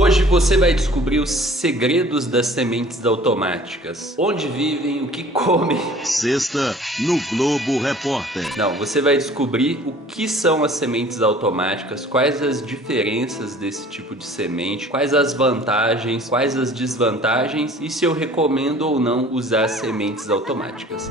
Hoje você vai descobrir os segredos das sementes automáticas. Onde vivem, o que comem. Sexta no Globo Repórter. Não, você vai descobrir o que são as sementes automáticas, quais as diferenças desse tipo de semente, quais as vantagens, quais as desvantagens e se eu recomendo ou não usar sementes automáticas.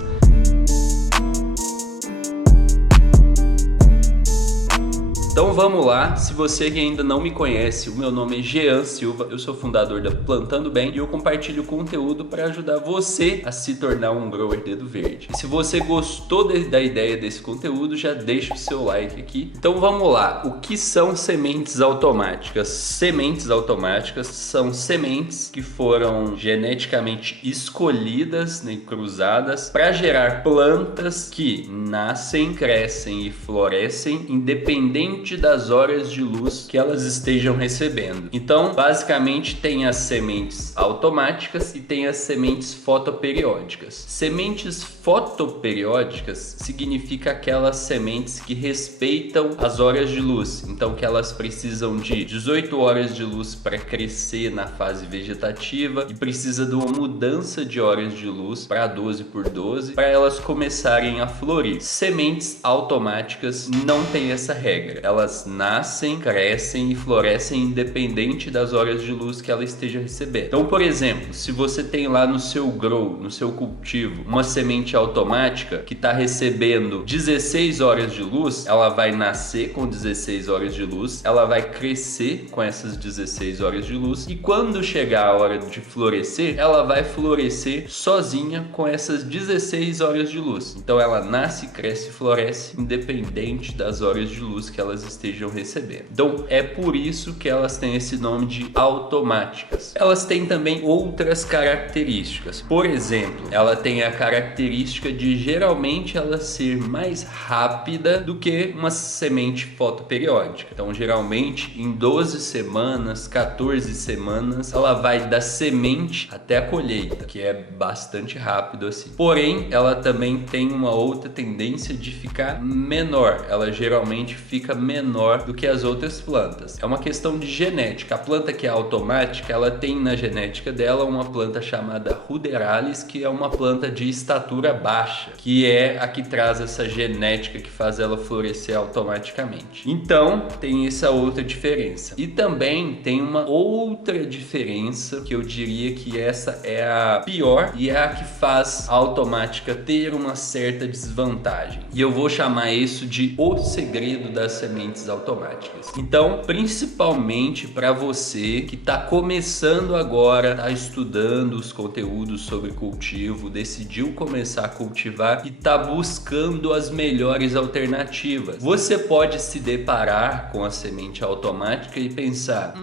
Então vamos lá, se você que ainda não me conhece, o meu nome é Jean Silva, eu sou fundador da Plantando Bem e eu compartilho conteúdo para ajudar você a se tornar um grower dedo verde. E se você gostou da ideia desse conteúdo, já deixa o seu like aqui. Então vamos lá, o que são sementes automáticas? Sementes automáticas são sementes que foram geneticamente escolhidas, né, cruzadas, para gerar plantas que nascem, crescem e florescem independente das horas de luz que elas estejam recebendo. Então, basicamente, tem as sementes automáticas e tem as sementes fotoperiódicas. Sementes fotoperiódicas significa aquelas sementes que respeitam as horas de luz. Então, que elas precisam de 18 horas de luz para crescer na fase vegetativa e precisa de uma mudança de horas de luz para 12 por 12 para elas começarem a florir. Sementes automáticas não tem essa regra. Elas nascem, crescem e florescem independente das horas de luz que ela esteja recebendo. Então, por exemplo, se você tem lá no seu grow, no seu cultivo, uma semente automática que está recebendo 16 horas de luz, ela vai nascer com 16 horas de luz, ela vai crescer com essas 16 horas de luz e quando chegar a hora de florescer, ela vai florescer sozinha com essas 16 horas de luz. Então, ela nasce, cresce e floresce independente das horas de luz que elas estejam recebendo. Então é por isso que elas têm esse nome de automáticas. Elas têm também outras características. Por exemplo, ela tem a característica de geralmente ela ser mais rápida do que uma semente fotoperiódica. Então geralmente em 12 semanas, 14 semanas, ela vai da semente até a colheita, que é bastante rápido assim. Porém, ela também tem uma outra tendência de ficar menor. Ela geralmente fica menor do que as outras plantas. É uma questão de genética. A planta que é automática, ela tem na genética dela uma planta chamada Ruderalis, que é uma planta de estatura baixa, que é a que traz essa genética que faz ela florescer automaticamente. Então, tem essa outra diferença. E também tem uma outra diferença que eu diria que essa é a pior e é a que faz a automática ter uma certa desvantagem. E eu vou chamar isso de o segredo das sementes automáticas. Então, principalmente para você que está começando agora, está estudando os conteúdos sobre cultivo, decidiu começar a cultivar e está buscando as melhores alternativas. Você pode se deparar com a semente automática e pensar: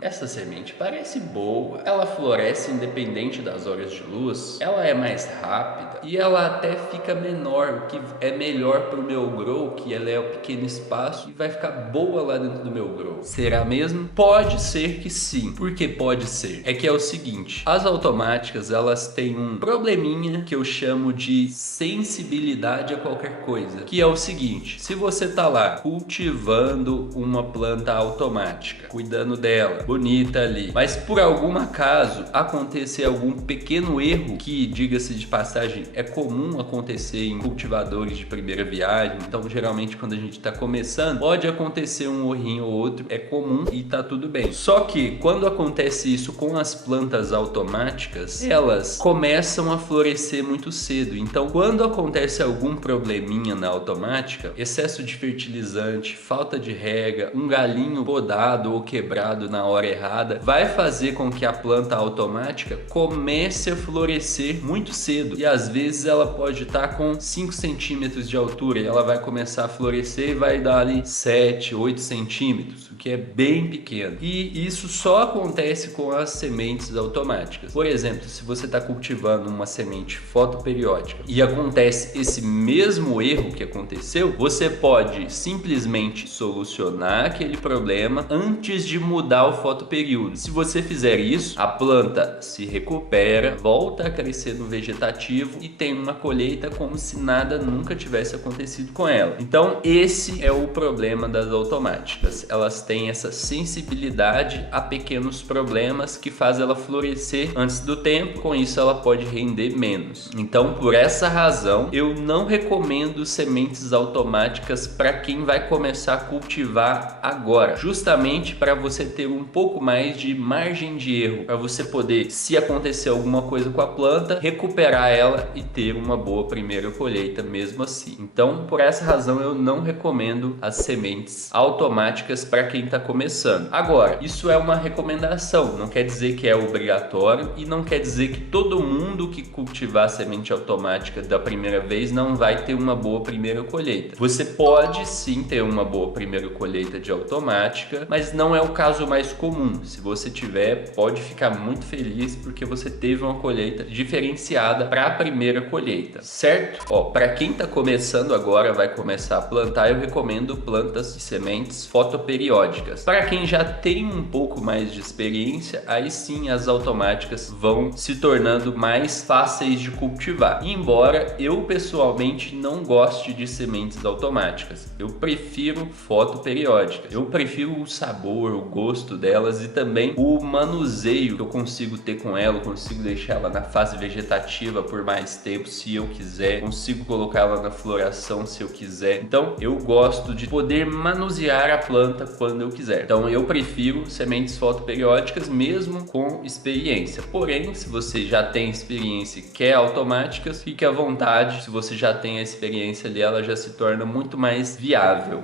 essa semente parece boa, ela floresce independente das horas de luz, ela é mais rápida e ela até fica menor, o que é melhor para o meu grow, que ela é um pequeno espaço e vai ficar boa lá dentro do meu grow. Será mesmo? Pode ser que sim. Por que pode ser? É que é o seguinte, as automáticas elas têm um probleminha que eu chamo de sensibilidade a qualquer coisa, que é o seguinte: se você tá lá cultivando uma planta automática, cuidando dela, bonita ali, mas por algum acaso acontecer algum pequeno erro, que diga-se de passagem é comum acontecer em cultivadores de primeira viagem, então geralmente quando a gente está começando pode acontecer um errinho ou outro, é comum e tá tudo bem. Só que quando acontece isso com as plantas automáticas, elas começam a florescer muito cedo. Então quando acontece algum probleminha na automática, excesso de fertilizante, falta de rega, um galinho podado ou quebrado na hora errada, vai fazer com que a planta automática comece a florescer muito cedo. E às vezes ela pode estar com 5 centímetros de altura e ela vai começar a florescer e vai dar ali 7, 8 centímetros, o que é bem pequeno. E isso só acontece com as sementes automáticas. Por exemplo, se você está cultivando uma semente fotoperiódica e acontece esse mesmo erro que aconteceu, você pode simplesmente solucionar aquele problema antes de mudar mudar o fotoperíodo. Se você fizer isso, a planta se recupera, volta a crescer no vegetativo e tem uma colheita como se nada nunca tivesse acontecido com ela. Então esse é o problema das automáticas. Elas têm essa sensibilidade a pequenos problemas que faz ela florescer antes do tempo. Com isso ela pode render menos. Então por essa razão eu não recomendo sementes automáticas para quem vai começar a cultivar agora, justamente para você ter um pouco mais de margem de erro, para você poder, se acontecer alguma coisa com a planta, recuperar ela e ter uma boa primeira colheita mesmo assim. Então por essa razão eu não recomendo as sementes automáticas para quem está começando. Agora, isso é uma recomendação, não quer dizer que é obrigatório e não quer dizer que todo mundo que cultivar semente automática da primeira vez não vai ter uma boa primeira colheita. Você pode sim ter uma boa primeira colheita de automática, mas não é o caso mais comum. Se você tiver, pode ficar muito feliz porque você teve uma colheita diferenciada para a primeira colheita, certo? Ó, para quem está começando agora, vai começar a plantar, eu recomendo plantas de sementes fotoperiódicas. Para quem já tem um pouco mais de experiência, aí sim as automáticas vão se tornando mais fáceis de cultivar. Embora eu pessoalmente não goste de sementes automáticas, eu prefiro fotoperiódicas. Eu prefiro o sabor, o gosto delas e também o manuseio que eu consigo ter com ela. Eu consigo deixar ela na fase vegetativa por mais tempo se eu quiser, consigo colocar ela na floração se eu quiser. Então eu gosto de poder manusear a planta quando eu quiser. Então eu prefiro sementes fotoperiódicas mesmo com experiência. Porém, se você já tem experiência e quer automáticas, fique à vontade. Se você já tem a experiência ali, ela já se torna muito mais viável.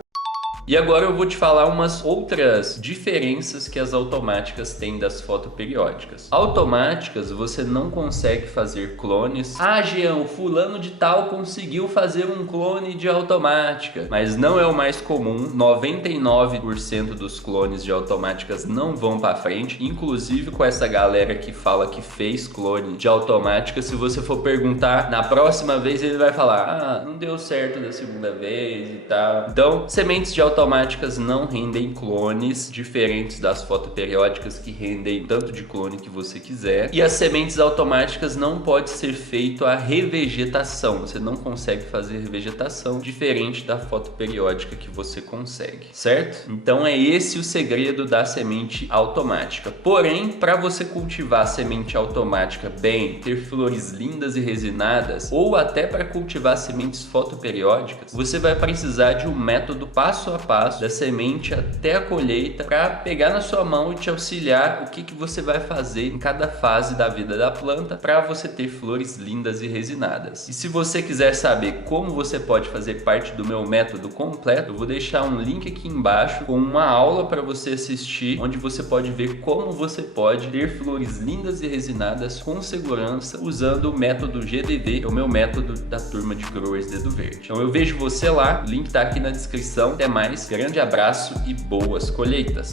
E agora eu vou te falar umas outras diferenças que as automáticas têm das fotoperiódicas. Automáticas você não consegue fazer clones. Ah, Jean, o fulano de tal conseguiu fazer um clone de automática, mas não é o mais comum. 99% dos clones de automáticas não vão para frente. Inclusive com essa galera que fala que fez clone de automática, se você for perguntar na próxima vez, ele vai falar: ah, não deu certo da segunda vez e tal. Então, sementes de automáticas não rendem clones, diferentes das fotoperiódicas que rendem tanto de clone que você quiser. E as sementes automáticas não pode ser feito a revegetação, você não consegue fazer revegetação, diferente da fotoperiódica que você consegue, certo? Então é esse o segredo da semente automática. Porém, para você cultivar semente automática bem, ter flores lindas e resinadas, ou até para cultivar sementes fotoperiódicas, você vai precisar de um método passo a passo da semente até a colheita para pegar na sua mão e te auxiliar o que você vai fazer em cada fase da vida da planta para você ter flores lindas e resinadas. E se você quiser saber como você pode fazer parte do meu método completo, eu vou deixar um link aqui embaixo com uma aula para você assistir, onde você pode ver como você pode ter flores lindas e resinadas com segurança usando o método GDV, é o meu método da turma de Growers Dedo Verde. Então eu vejo você lá, o link tá aqui na descrição. Até mais, grande abraço e boas colheitas!